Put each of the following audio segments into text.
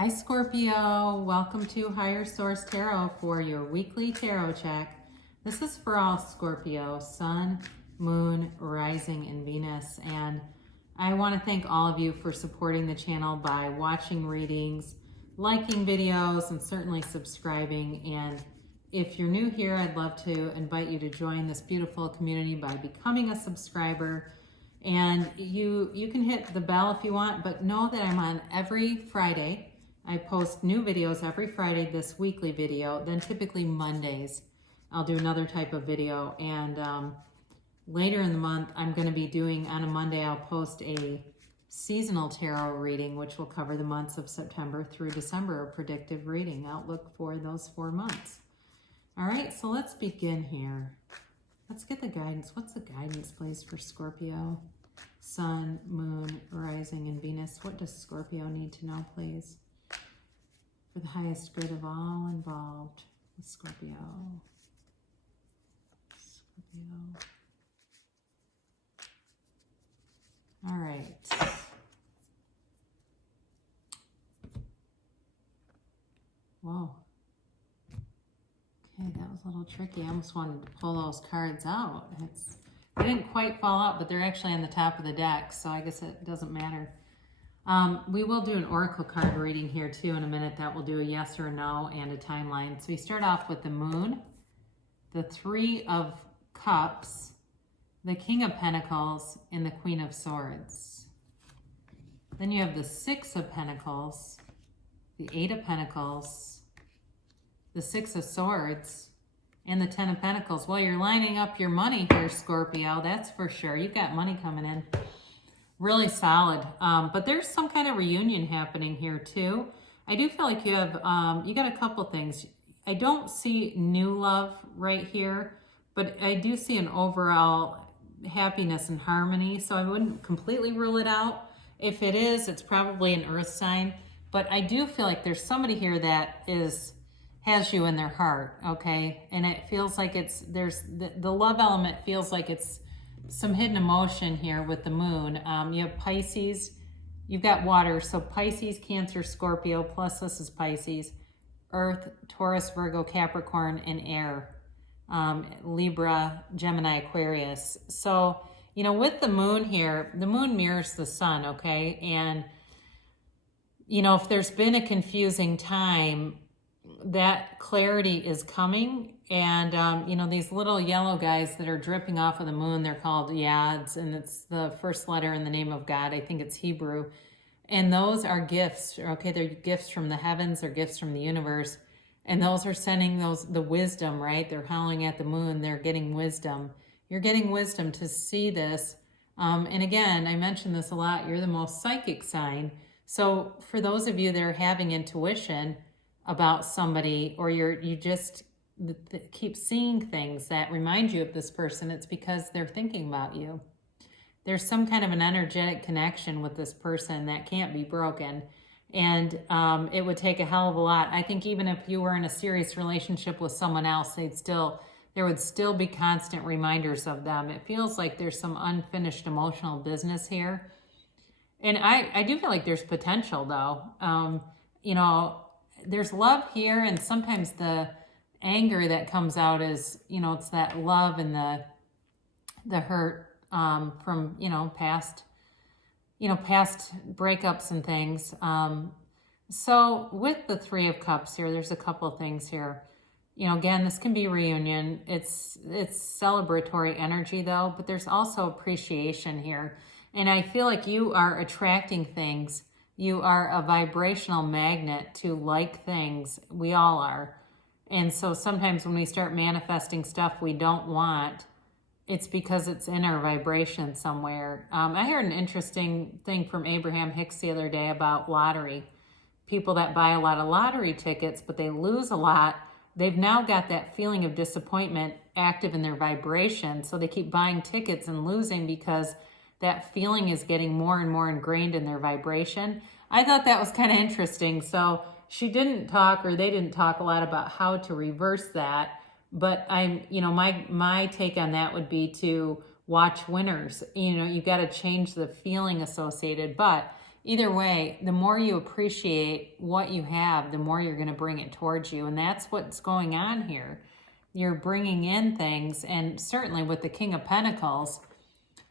Hi Scorpio, welcome to Higher Source Tarot for your weekly tarot check. This is for all Scorpio, Sun, Moon, Rising, and Venus. And I want to thank all of you for supporting the channel by watching readings, liking videos, and certainly subscribing. And if you're new here, I'd love to invite you to join this beautiful community by becoming a subscriber. And you can hit the bell if you want, but know that I'm on every Friday. I post new videos every Friday, this weekly video. Then typically Mondays, I'll do another type of video. And later in the month, I'm going to be doing, on a Monday, I'll post a seasonal tarot reading, which will cover the months of September through December, a predictive reading, outlook for those 4 months. All right, so let's begin here. Let's get the guidance. What's the guidance, please, for Scorpio? Sun, Moon, Rising, and Venus. What does Scorpio need to know, please? For the highest good of all involved with Scorpio. All right. Whoa. Okay, that was a little tricky. I almost wanted to pull those cards out. They didn't quite fall out, but they're actually on the top of the deck, so I guess it doesn't matter. We will do an oracle card reading here too in a minute. That will do a yes or a no and a timeline. So we start off with the Moon, the Three of Cups, the King of Pentacles, and the Queen of Swords. Then you have the Six of Pentacles, the Eight of Pentacles, the Six of Swords, and the Ten of Pentacles. Well, you're lining up your money here, Scorpio. That's for sure. You've got money coming in. Really solid. But there's some kind of reunion happening here too. I do feel like you have, you got a couple things. I don't see new love right here, but I do see an overall happiness and harmony. So I wouldn't completely rule it out. If it is, it's probably an earth sign. But I do feel like there's somebody here that has you in their heart, okay? And it feels like there's the love element feels like it's some hidden emotion here with the Moon. You have Pisces, you've got water, so Pisces, Cancer, Scorpio, plus this is Pisces, Earth, Taurus, Virgo, Capricorn, and air, Libra, Gemini, Aquarius. So, you know, with the Moon here, the Moon mirrors the Sun, okay? And, you know, if there's been a confusing time, that clarity is coming. And, you know, these little yellow guys that are dripping off of the Moon, they're called yads, and it's the first letter in the name of God. I think it's Hebrew. And those are gifts, okay? They're gifts from the heavens, they're gifts from the universe. And those are sending the wisdom, right? They're howling at the Moon, they're getting wisdom. You're getting wisdom to see this. And again, I mention this a lot, you're the most psychic sign. So for those of you that are having intuition about somebody, or you just keep seeing things that remind you of this person, it's because they're thinking about you. There's some kind of an energetic connection with this person that can't be broken. And it would take a hell of a lot. I think even if you were in a serious relationship with someone else, there would still be constant reminders of them. It feels like there's some unfinished emotional business here. And I do feel like there's potential though. You know, there's love here, and sometimes the anger that comes out is, you know, it's that love and the hurt from, past breakups and things. So with the Three of Cups here, there's a couple of things here. You know, again, this can be reunion. It's celebratory energy though, but there's also appreciation here. And I feel like you are attracting things. You are a vibrational magnet to like things. We all are. And so sometimes when we start manifesting stuff we don't want, it's because it's in our vibration somewhere. I heard an interesting thing from Abraham Hicks the other day about lottery. People that buy a lot of lottery tickets, but they lose a lot, they've now got that feeling of disappointment active in their vibration. So they keep buying tickets and losing because that feeling is getting more and more ingrained in their vibration. I thought that was kind of interesting. So she didn't talk, or they didn't talk a lot about how to reverse that. But my take on that would be to watch winners. You know, you got to change the feeling associated. But either way, the more you appreciate what you have, the more you're going to bring it towards you. And that's what's going on here. You're bringing in things, and certainly with the King of Pentacles,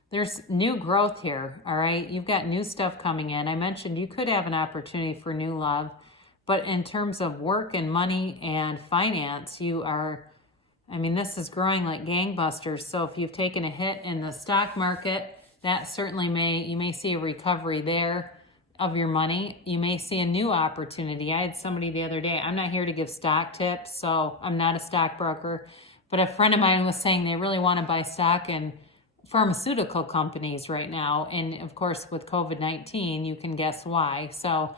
there's new growth here, all right? You've got new stuff coming in. I mentioned you could have an opportunity for new love, but in terms of work and money and finance, you are, I mean, this is growing like gangbusters. So if you've taken a hit in the stock market, that certainly you may see a recovery there of your money. You may see a new opportunity. I had somebody the other day, I'm not here to give stock tips, so I'm not a stockbroker, but a friend of mine was saying they really want to buy stock in pharmaceutical companies right now. And of course, with COVID-19, you can guess why. So,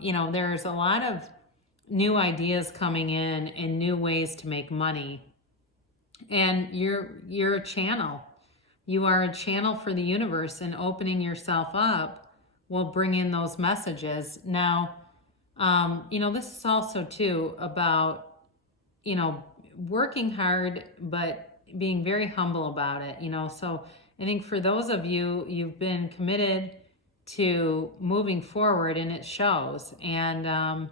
you know, there's a lot of new ideas coming in and new ways to make money. And you're a channel. You are a channel for the universe, and opening yourself up will bring in those messages. Now, you know, this is also too about, you know, working hard, but being very humble about it, you know. So I think for those of you, you've been committed to moving forward, and it shows. And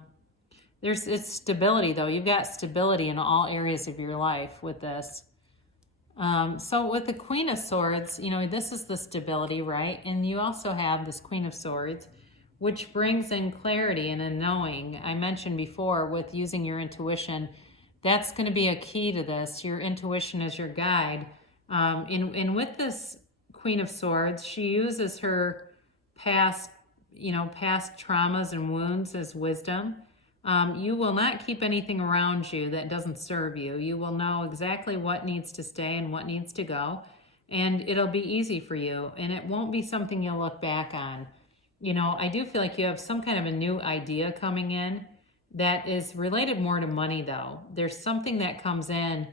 it's stability, though. You've got stability in all areas of your life with this. So with the Queen of Swords, you know, this is the stability, right? And you also have this Queen of Swords, which brings in clarity and a knowing. I mentioned before with using your intuition, that's going to be a key to this. Your intuition is your guide. And with this Queen of Swords, she uses her past traumas and wounds as wisdom. You will not keep anything around you that doesn't serve you. You will know exactly what needs to stay and what needs to go. And it'll be easy for you. And it won't be something you'll look back on. You know, I do feel like you have some kind of a new idea coming in that is related more to money, though. There's something that comes in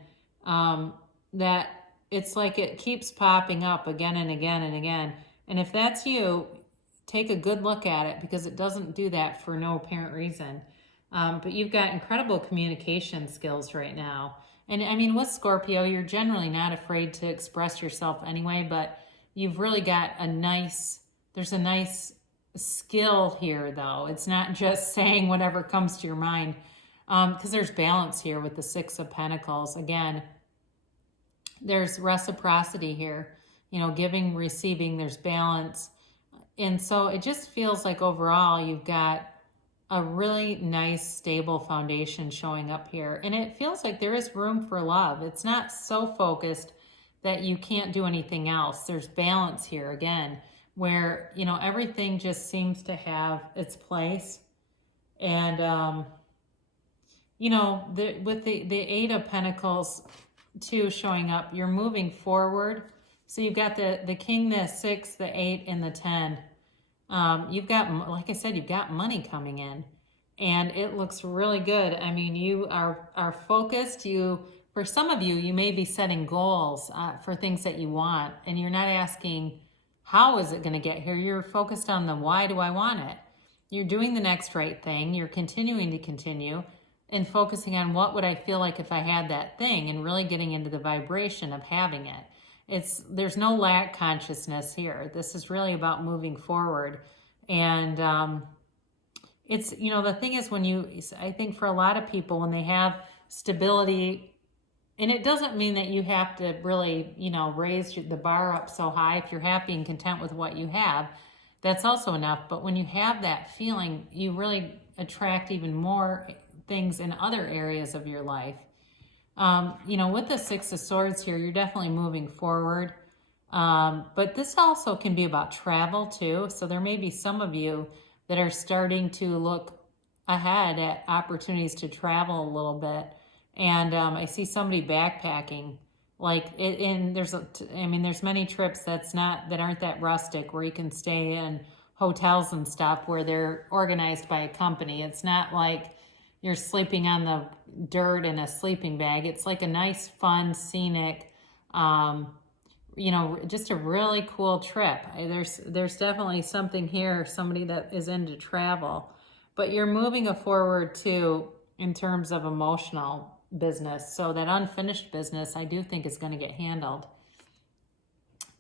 that it's like it keeps popping up again and again and again. And if that's you, take a good look at it, because it doesn't do that for no apparent reason. But you've got incredible communication skills right now. And I mean, with Scorpio, you're generally not afraid to express yourself anyway, but you've really got there's a nice skill here, though. It's not just saying whatever comes to your mind, because there's balance here with the Six of Pentacles. Again, there's reciprocity here, you know, giving, receiving, there's balance. And so it just feels like overall you've got a really nice, stable foundation showing up here. And it feels like there is room for love. It's not so focused that you can't do anything else. There's balance here again, where, you know, everything just seems to have its place. And, you know, with the Eight of Pentacles too showing up, you're moving forward. So you've got the King, the 6, the 8, and the 10. You've got, like I said, you've got money coming in, and it looks really good. I mean, you are focused. For some of you, you may be setting goals for things that you want, and you're not asking, how is it going to get here? You're focused on the why do I want it? You're doing the next right thing. You're continuing to continue and focusing on what would I feel like if I had that thing, and really getting into the vibration of having it. There's no lack consciousness here. This is really about moving forward. And it's, you know, the thing is, I think for a lot of people, when they have stability, and it doesn't mean that you have to really, you know, raise the bar up so high. If you're happy and content with what you have, that's also enough. But when you have that feeling, you really attract even more things in other areas of your life. You know, with the Six of Swords here, you're definitely moving forward. But this also can be about travel too. So there may be some of you that are starting to look ahead at opportunities to travel a little bit. And I see somebody backpacking, there's many trips that aren't that rustic, where you can stay in hotels and stuff where they're organized by a company. It's not like you're sleeping on the dirt in a sleeping bag. It's like a nice, fun, scenic, you know, just a really cool trip. There's definitely something here, somebody that is into travel, but you're moving forward too in terms of emotional business. So that unfinished business, I do think, is going to get handled.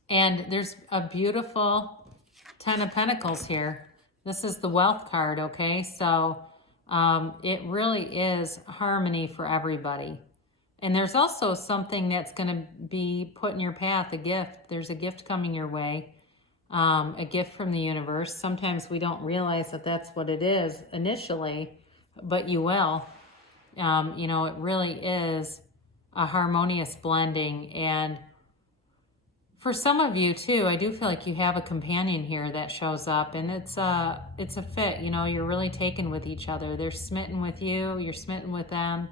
And there's a beautiful Ten of Pentacles here. This is the wealth card, okay? So it really is harmony for everybody. And there's also something that's going to be put in your path, a gift. There's a gift coming your way, a gift from the universe. Sometimes we don't realize that that's what it is initially, but you will. You know, it really is a harmonious blending. And for some of you too, I do feel like you have a companion here that shows up, and it's a fit. You know, you're really taken with each other. They're smitten with you, you're smitten with them,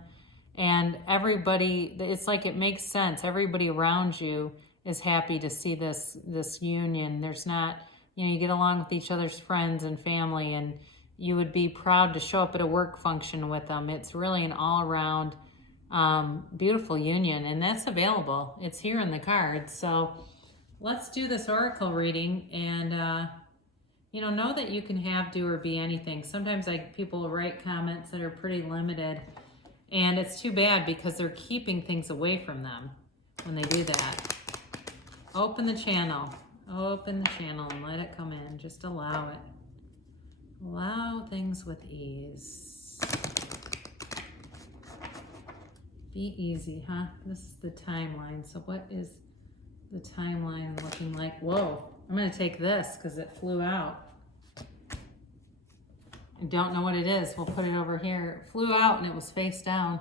and everybody, it's like it makes sense. Everybody around you is happy to see this union. There's not, you know, you get along with each other's friends and family, and you would be proud to show up at a work function with them. It's really an all-around beautiful union, and that's available. It's here in the cards. So let's do this oracle reading, and you know that you can have, do, or be anything. Sometimes people write comments that are pretty limited, and it's too bad because they're keeping things away from them when they do that. Open the channel. Open the channel and let it come in. Just allow it. Allow things with ease. Be easy, huh? This is the timeline. So what is the timeline looking like? Whoa, I'm going to take this because it flew out. I don't know what it is. We'll put it over here. It flew out and it was face down.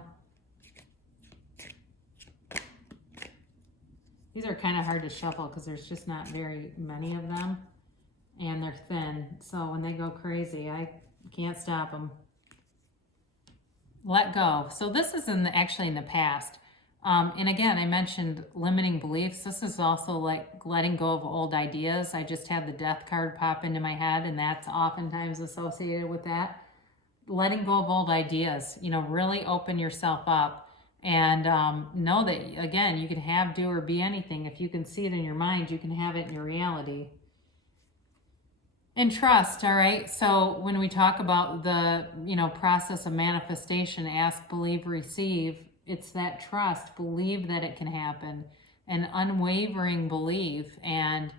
These are kind of hard to shuffle because there's just not very many of them, and they're thin. So when they go crazy, I can't stop them. Let go. So this is actually in the past. And again, I mentioned limiting beliefs. This is also like letting go of old ideas. I just had the death card pop into my head, and that's oftentimes associated with that. Letting go of old ideas, you know, really open yourself up, and know that, again, you can have, do, or be anything. If you can see it in your mind, you can have it in your reality. And trust, all right? So when we talk about the, you know, process of manifestation, ask, believe, receive, it's that trust, believe that it can happen, an unwavering belief, and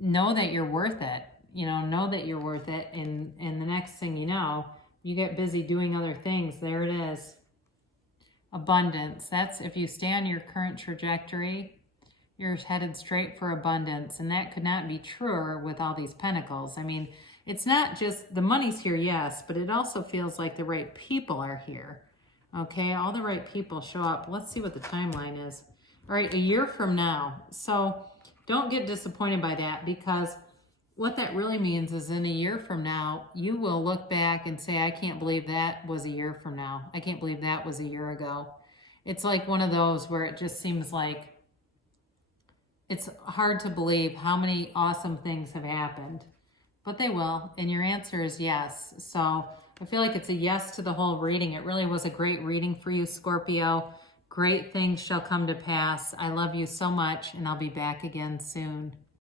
know that you're worth it. You know that you're worth it, and the next thing you know, you get busy doing other things. There it is. Abundance. That's if you stay on your current trajectory, you're headed straight for abundance, and that could not be truer with all these pentacles. I mean, it's not just the money's here, yes, but it also feels like the right people are here. Okay, all the right people show up. Let's see what the timeline is. All right, a year from now. So don't get disappointed by that, because what that really means is in a year from now, you will look back and say, I can't believe that was a year from now. I can't believe that was a year ago. It's like one of those where it just seems like it's hard to believe how many awesome things have happened, but they will. And your answer is yes. So I feel like it's a yes to the whole reading. It really was a great reading for you, Scorpio. Great things shall come to pass. I love you so much, and I'll be back again soon.